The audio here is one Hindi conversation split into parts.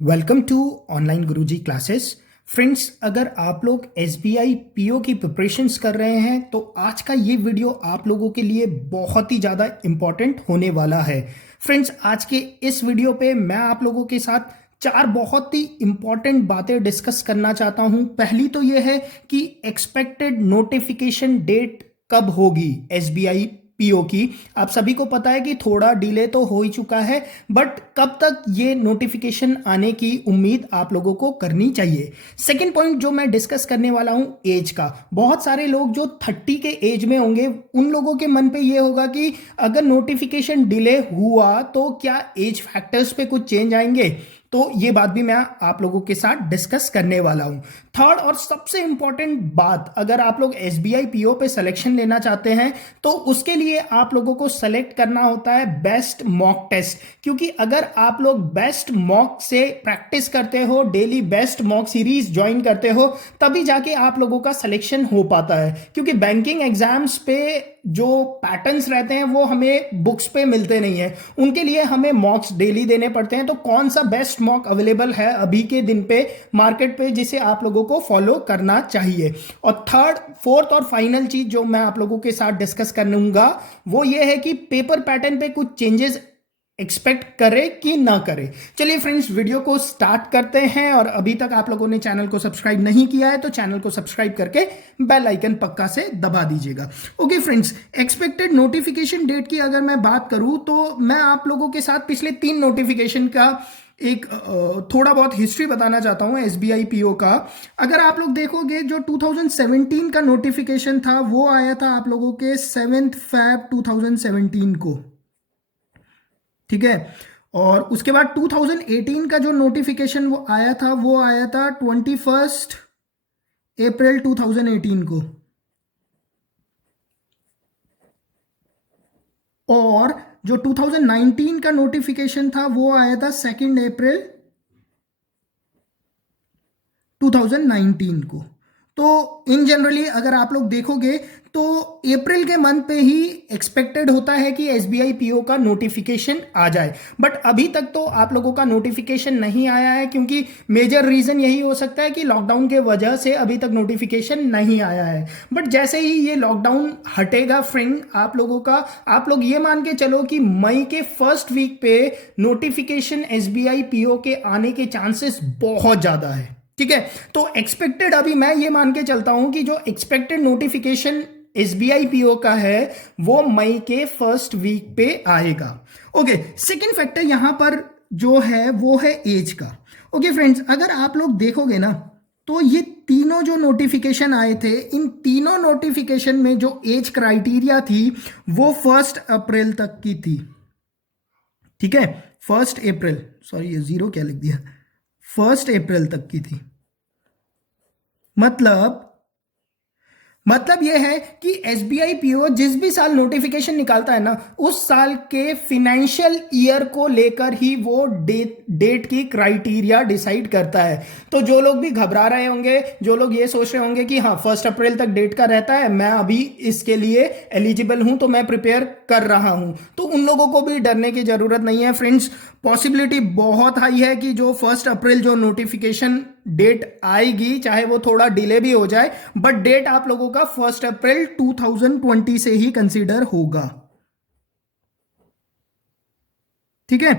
Welcome to online Guruji classes. Friends, अगर आप लोग एसबीआई पीओ की प्रिपरेशंस कर रहे हैं तो आज का ये वीडियो आप लोगों के लिए बहुत ही ज़्यादा इम्पॉर्टेंट होने वाला है। फ्रेंड्स, आज के इस वीडियो पे मैं आप लोगों के साथ चार बहुत ही इंपॉर्टेंट बातें डिस्कस करना चाहता हूं। पहली तो ये है कि एक्सपेक्टेड नोटिफिकेशन डेट कब होगी एसबीआई पीओ की। आप सभी को पता है कि थोड़ा डिले तो हो ही चुका है, बट कब तक ये नोटिफिकेशन आने की उम्मीद आप लोगों को करनी चाहिए। सेकंड पॉइंट जो मैं डिस्कस करने वाला हूं, एज का। बहुत सारे लोग जो 30 के एज में होंगे उन लोगों के मन पे ये होगा कि अगर नोटिफिकेशन डिले हुआ तो क्या एज फैक्टर्स पे कुछ चेंज आएंगे। तो ये बात भी मैं आप लोगों के साथ डिस्कस करने वाला हूं। थर्ड और सबसे इंपॉर्टेंट बात, अगर आप लोग एसबीआई पीओ पे सिलेक्शन लेना चाहते हैं तो उसके लिए आप लोगों को सेलेक्ट करना होता है बेस्ट मॉक टेस्ट। क्योंकि अगर आप लोग बेस्ट मॉक से प्रैक्टिस करते हो, daily best mock series join करते हो, तभी जाके आप लोगों का सिलेक्शन हो पाता है। क्योंकि बैंकिंग एग्जाम्स पे जो पैटर्न्स रहते हैं वो हमें बुक्स पे मिलते नहीं है, उनके लिए हमें मॉक्स डेली देने पड़ते हैं। तो कौन सा बेस्ट मॉक अवेलेबल है अभी के दिन पे मार्केट पे जिसे आप लोगों को फॉलो करना चाहिए। और थर्ड, फोर्थ और फाइनल चीज जो मैं आप लोगों के साथ डिस्कस करूंगा वो ये है कि पेपर पैटर्न पे कुछ चेंजेस एक्सपेक्ट करे कि ना करे। चलिए फ्रेंड्स, वीडियो को स्टार्ट करते हैं। और अभी तक आप लोगों ने चैनल को सब्सक्राइब नहीं किया है तो चैनल को सब्सक्राइब करके बेल आइकन पक्का से दबा दीजिएगा। Okay friends, expected notification date की अगर मैं बात करूं तो मैं आप लोगों के साथ पिछले 3 नोटिफिकेशन का एक थोड़ा बहुत हिस्ट्री बताना चाहता हूं एसबीआई पीओ का। अगर आप लोग देखोगे, जो 2017 का नोटिफिकेशन था वो आया था आप लोगों के 7 फैब 2017 को, ठीक है। और उसके बाद 2018 का जो नोटिफिकेशन वो आया था 21 अप्रैल 2018 को। और जो 2019 का नोटिफिकेशन था वो आया था 2 अप्रैल 2019 को। तो इन जनरली अगर आप लोग देखोगे तो अप्रैल के मंथ पे ही एक्सपेक्टेड होता है कि एसबीआई पीओ का नोटिफिकेशन आ जाए। बट अभी तक तो आप लोगों का नोटिफिकेशन नहीं आया है, क्योंकि मेजर रीजन यही हो सकता है कि लॉकडाउन के वजह से अभी तक नोटिफिकेशन नहीं आया है। बट जैसे ही ये लॉकडाउन हटेगा फ्रेंड, आप लोग ये मान के चलो कि मई के फर्स्ट वीक पे नोटिफिकेशन एसबीआई पीओ के आने के चांसेस बहुत ज्यादा है, ठीक है। तो एक्सपेक्टेड, अभी मैं ये मान के चलता हूं कि जो एक्सपेक्टेड नोटिफिकेशन एसबीआई पीओ का है वो मई के फर्स्ट वीक पे आएगा। ओके, सेकंड फैक्टर यहां पर जो है वो है एज का। ओके फ्रेंड्स, अगर आप लोग देखोगे ना तो ये तीनों जो नोटिफिकेशन आए थे, इन तीनों नोटिफिकेशन में जो एज क्राइटेरिया थी वो 1 अप्रैल तक की थी, ठीक है। 1 अप्रैल, सॉरी ये जीरो क्या लिख दिया, 1 अप्रैल तक की थी। मतलब यह है कि एसबीआई पीओ जिस भी साल नोटिफिकेशन निकालता है ना, उस साल के फिनेंशियल ईयर को लेकर ही वो डेट की क्राइटेरिया डिसाइड करता है। तो जो लोग भी घबरा रहे होंगे, जो लोग ये सोच रहे होंगे कि हाँ 1 अप्रैल तक डेट का रहता है, मैं अभी इसके लिए एलिजिबल हूं तो मैं प्रिपेयर कर रहा हूं, तो उन लोगों को भी डरने की जरूरत नहीं है फ्रेंड्स। पॉसिबिलिटी बहुत हाई है कि जो 1 अप्रैल जो नोटिफिकेशन डेट आएगी, चाहे वो थोड़ा डिले भी हो जाए, बट डेट आप लोगों का 1 अप्रैल 2020 से ही कंसीडर होगा, ठीक है,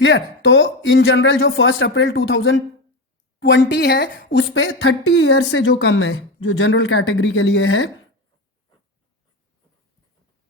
क्लियर। तो इन जनरल जो 1 अप्रैल 2020 है उस पे 30 ईयर से जो कम है, जो जनरल कैटेगरी के लिए है,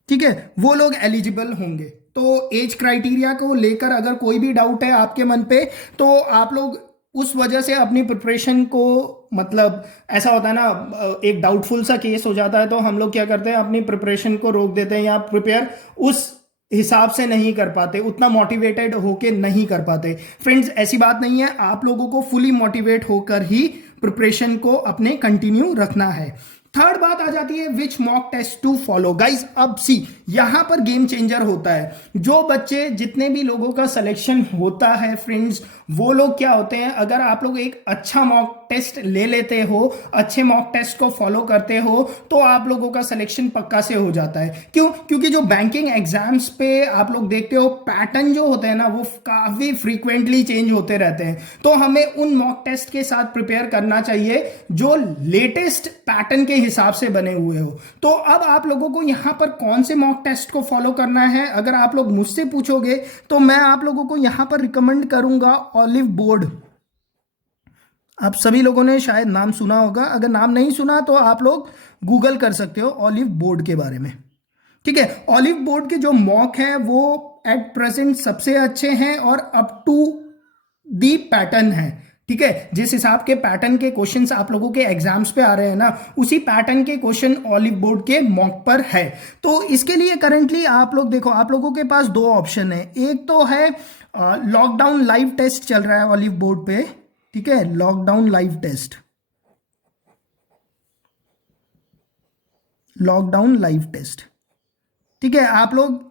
ठीक है, वो लोग एलिजिबल होंगे। तो एज क्राइटेरिया को लेकर अगर कोई भी डाउट है आपके मन पे तो आप लोग उस वजह से अपनी प्रिपरेशन को, मतलब ऐसा होता है ना, एक डाउटफुल सा केस हो जाता है तो हम लोग क्या करते हैं, अपनी प्रिपरेशन को रोक देते हैं या प्रिपेयर उस हिसाब से नहीं कर पाते, उतना मोटिवेटेड होके नहीं कर पाते। फ्रेंड्स, ऐसी बात नहीं है, आप लोगों को फुली मोटिवेट होकर ही प्रिपरेशन को अपने कंटिन्यू रखना है। थर्ड बात आ जाती है which mock test to follow. Guys अब सी यहां पर गेम चेंजर होता है। जो बच्चे जितने भी लोगों का सिलेक्शन होता है फ्रेंड्स, वो लोग क्या होते हैं, अगर आप लोग एक अच्छा मॉक टेस्ट ले लेते हो, अच्छे मॉक टेस्ट को फॉलो करते हो, तो आप लोगों का सिलेक्शन पक्का से हो जाता है। क्यों? क्योंकि जो बैंकिंग एग्जाम्स पे आप लोग देखते हो पैटर्न जो होते हैं ना, वो काफी फ्रीक्वेंटली चेंज होते रहते हैं। तो हमें उन मॉक टेस्ट के साथ प्रिपेयर करना चाहिए जो लेटेस्ट पैटर्न के हिसाब से बने हुए हो। तो अब आप लोगों को यहां पर कौन से मॉक टेस्ट को फॉलो करना है, अगर आप लोग मुझसे पूछोगे तो मैं आप लोगों को यहां पर रिकमेंड करूंगा ऑलिव बोर्ड। आप सभी लोगों ने शायद नाम सुना होगा, अगर नाम नहीं सुना तो आप लोग गूगल कर सकते हो ऑलिव बोर्ड के बारे में। ठीक है, ऑलिव बोर्ड के जो मॉक हैं वो एट प्रेजेंट सबसे अच्छे हैं और अप टू दी पैटर्न है। ठीक है, जिस हिसाब के पैटर्न के क्वेश्चंस आप लोगों के एग्जाम्स पे आ रहे हैं ना, उसी पैटर्न के क्वेश्चन ऑलिव बोर्ड के मॉक पर है। तो इसके लिए करंटली आप लोग देखो, आप लोगों के पास दो ऑप्शन है। एक तो है लॉकडाउन लाइव टेस्ट चल रहा है ऑलिव बोर्ड पे। ठीक है, lockdown live test, lockdown live test. ठीक है, आप लोग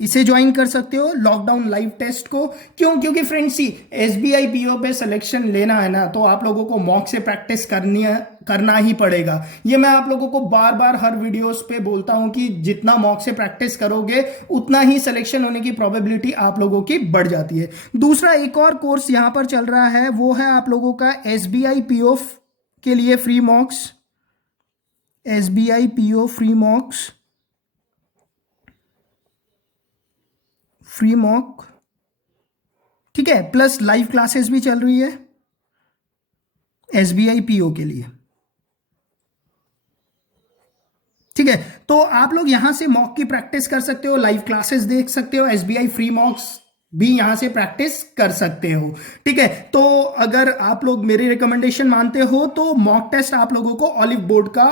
इसे ज्वाइन कर सकते हो लॉकडाउन लाइव टेस्ट को। क्यों? क्योंकि फ्रेंड्स सी एसबीआई पीओ पे सिलेक्शन लेना है ना, तो आप लोगों को मॉक से प्रैक्टिस करना ही पड़ेगा। ये मैं आप लोगों को बार बार हर वीडियोस पे बोलता हूं कि जितना मॉक से प्रैक्टिस करोगे उतना ही सिलेक्शन होने की प्रोबेबिलिटी आप लोगों की बढ़ जाती है। दूसरा एक और कोर्स यहां पर चल रहा है, वो है आप लोगों का एसबीआई पीओ के लिए free मॉक्स, SBI PO free मॉक्स, free mock. ठीक है, प्लस लाइव क्लासेस भी चल रही है एसबीआई पीओ के लिए। ठीक है, तो आप लोग यहां से मॉक की प्रैक्टिस कर सकते हो, लाइव क्लासेस देख सकते हो, एसबीआई फ्री मॉक्स भी यहां से प्रैक्टिस कर सकते हो। ठीक है, तो अगर आप लोग मेरी रिकमेंडेशन मानते हो तो मॉक टेस्ट आप लोगों को ऑलिव बोर्ड का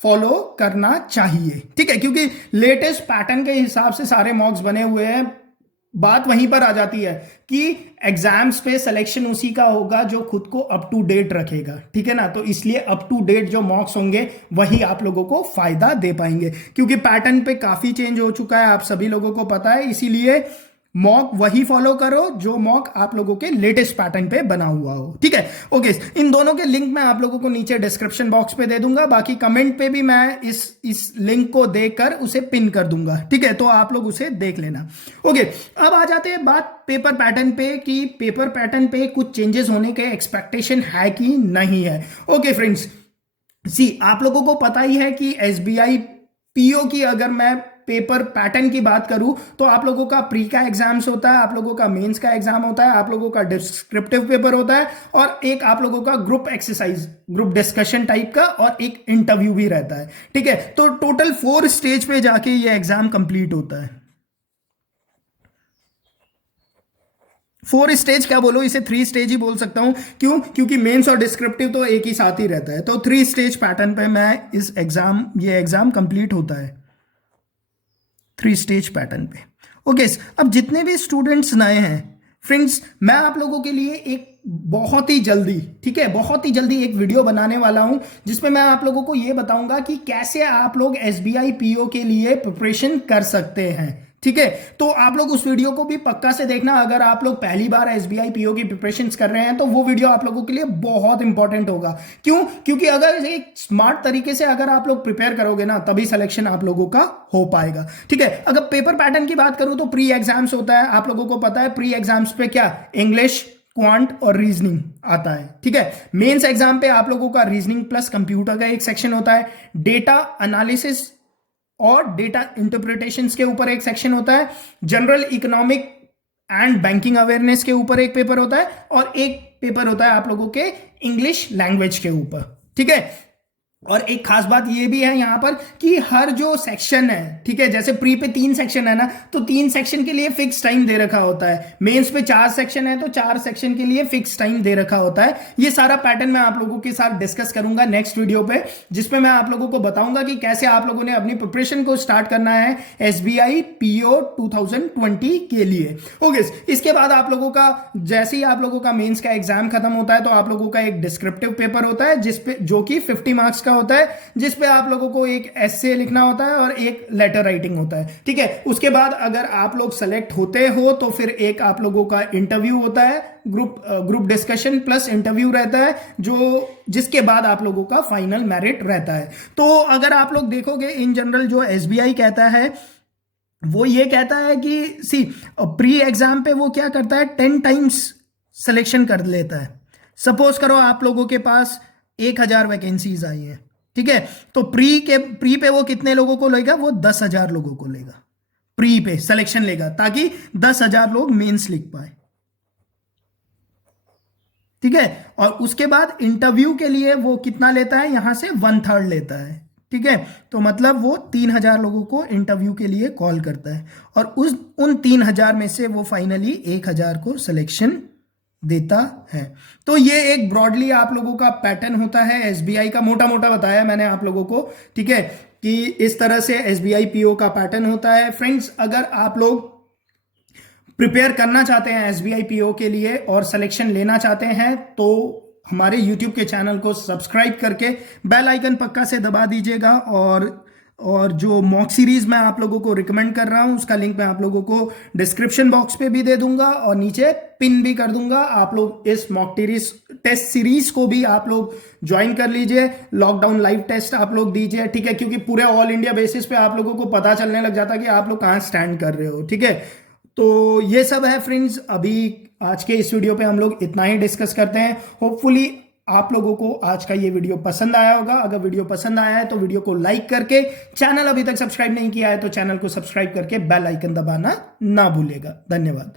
फॉलो करना चाहिए। ठीक है, क्योंकि लेटेस्ट पैटर्न के हिसाब से सारे मॉक्स बने हुए हैं। बात वहीं पर आ जाती है कि एग्जाम्स पे सिलेक्शन उसी का होगा जो खुद को अप टू डेट रखेगा। ठीक है ना, तो इसलिए अप टू डेट जो मॉक्स होंगे वही आप लोगों को फायदा दे पाएंगे, क्योंकि पैटर्न पे काफी चेंज हो चुका है, आप सभी लोगों को पता है। इसीलिए मॉक वही फॉलो करो जो मॉक आप लोगों के लेटेस्ट पैटर्न पे बना हुआ हो। ठीक है, ओके, इन दोनों के लिंक मैं आप लोगों को नीचे डिस्क्रिप्शन बॉक्स पे दे दूंगा, बाकी कमेंट पे भी मैं इस लिंक को देकर उसे पिन कर दूंगा। ठीक है, तो आप लोग उसे देख लेना। ओके, अब आ जाते हैं बात पेपर पैटर्न पे कि पेपर पैटर्न पे कुछ चेंजेस होने के एक्सपेक्टेशन है कि नहीं है। ओके फ्रेंड्स, सी आप लोगों को पता ही है कि एसबीआई पीओ की अगर मैं पेपर पैटर्न की बात करूं तो आप लोगों का प्री का एग्जाम्स होता है, आप लोगों का मेंस का एग्जाम होता है, आप लोगों का डिस्क्रिप्टिव पेपर होता है, और एक आप लोगों का group exercise, group discussion type का, और एक इंटरव्यू भी रहता है। ठीक है, तो टोटल 4 स्टेज पे जाके ये एग्जाम कंप्लीट होता है। 4 स्टेज क्या बोलो, इसे 3 स्टेज ही बोल सकता हूं। क्यों? क्योंकि मेंस और डिस्क्रिप्टिव तो एक ही साथ ही रहता है। तो 3 स्टेज पैटर्न पे मैं ये एग्जाम कंप्लीट होता है 3 स्टेज पैटर्न पे। ओके, अब जितने भी स्टूडेंट्स नए हैं फ्रेंड्स, मैं आप लोगों के लिए एक बहुत ही जल्दी, ठीक है, बहुत ही जल्दी एक वीडियो बनाने वाला हूं जिसमें मैं आप लोगों को यह बताऊंगा कि कैसे आप लोग एसबीआई पीओ के लिए प्रिपरेशन कर सकते हैं। ठीक है, तो आप लोग उस वीडियो को भी पक्का से देखना। अगर आप लोग पहली बार एसबीआई पीओ की प्रिपरेशन कर रहे हैं तो वो वीडियो आप लोगों के लिए बहुत इंपॉर्टेंट होगा। क्यों? क्योंकि अगर एक स्मार्ट तरीके से अगर आप लोग प्रिपेयर करोगे ना, तभी सिलेक्शन आप लोगों का हो पाएगा। ठीक है, अगर पेपर पैटर्न की बात करूं तो प्री एग्जाम्स होता है, आप लोगों को पता है प्री एग्जाम्स पे क्या इंग्लिश, क्वांट और रीजनिंग आता है। ठीक है, मेंस एग्जाम पे आप लोगों का रीजनिंग प्लस कंप्यूटर का एक सेक्शन होता है, डेटा एनालिसिस और डेटा इंटरप्रिटेशंस के ऊपर एक सेक्शन होता है, general economic and banking awareness के ऊपर एक पेपर होता है, और एक पेपर होता है आप लोगों के इंग्लिश लैंग्वेज के ऊपर। ठीक है, और एक खास बात ये भी है यहां पर कि हर जो सेक्शन है, ठीक है, जैसे प्री पे 3 सेक्शन है ना, तो 3 सेक्शन के लिए फिक्स टाइम दे रखा होता है। मेंस पे 4 सेक्शन है तो 4 सेक्शन के लिए फिक्स टाइम दे रखा होता है। ये सारा पैटर्न मैं आप लोगों के साथ डिस्कस करूंगा नेक्स्ट वीडियो पे, जिसमें मैं आप लोगों को बताऊंगा कि कैसे आप लोगों ने अपनी प्रिपरेशन को स्टार्ट करना है एसबीआई पीओ 2020 के लिए। ओके, इसके बाद आप लोगों का जैसे ही आप लोगों का मेंस का एग्जाम खत्म होता है तो आप लोगों का एक डिस्क्रिप्टिव पेपर होता है जिसपे जो कि 50 मार्क्स का का होता है जिसपे आप लोगों को एक एसे लिखना होता है और एक लेटर राइटिंग होता है, ठीक है। उसके बाद अगर आप लोग सेलेक्ट होते हो तो फिर एक आप लोगों का इंटरव्यू होता है, ग्रुप डिस्कशन प्लस इंटरव्यू रहता है, जो जिसके बाद आप लोगों का फाइनल मेरिट रहता है। तो अगर आप लोग देखोगे इन जनरल जो एसबीआई कहता है वो ये कहता है कि सी प्री एग्जाम पे वो क्या करता है 10 टाइम्स सिलेक्शन कर लेता है। सपोज करो आप लोगों के पास 1000 वैकेंसीज आई है, ठीक है, तो प्री पे वो कितने लोगों को लेगा, वो 10,000 लोगों को लेगा, प्री पे सिलेक्शन लेगा ताकि 10,000 लोग मेंस लिख पाए, ठीक है। और उसके बाद इंटरव्यू के लिए वो कितना लेता है, यहां से 1/3 लेता है, ठीक है। तो मतलब वो 3,000 लोगों को इंटरव्यू के लिए कॉल करता है और उन 3,000 में से वो फाइनली 1,000 को सिलेक्शन देता है। तो ये एक ब्रॉडली आप लोगों का पैटर्न होता है एसबीआई का, मोटा मोटा बताया मैंने आप लोगों को, ठीक है, कि इस तरह से एसबीआई पीओ का पैटर्न होता है। फ्रेंड्स, अगर आप लोग प्रिपेयर करना चाहते हैं एसबीआई पीओ के लिए और सिलेक्शन लेना चाहते हैं तो हमारे यूट्यूब के चैनल को सब्सक्राइब करके बेल आइकन पक्का से दबा दीजिएगा। और जो मॉक सीरीज मैं आप लोगों को रिकमेंड कर रहा हूं उसका लिंक मैं आप लोगों को डिस्क्रिप्शन बॉक्स पे भी दे दूंगा और नीचे पिन भी कर दूंगा। आप लोग इस मॉक टेस्ट सीरीज को भी आप लोग ज्वाइन कर लीजिए, लॉकडाउन लाइव टेस्ट आप लोग दीजिए, ठीक है, क्योंकि पूरे ऑल इंडिया बेसिस पे आप लोगों को पता चलने लग जाता है कि आप लोग कहां स्टैंड कर रहे हो, ठीक है। तो ये सब है फ्रेंड्स, अभी आज के इस वीडियो पे हम लोग इतना ही डिस्कस करते हैं। होपफुली आप लोगों को आज का ये वीडियो पसंद आया होगा। अगर वीडियो पसंद आया है तो वीडियो को लाइक करके, चैनल अभी तक सब्सक्राइब नहीं किया है तो चैनल को सब्सक्राइब करके बेल आइकन दबाना ना भूलेगा। धन्यवाद।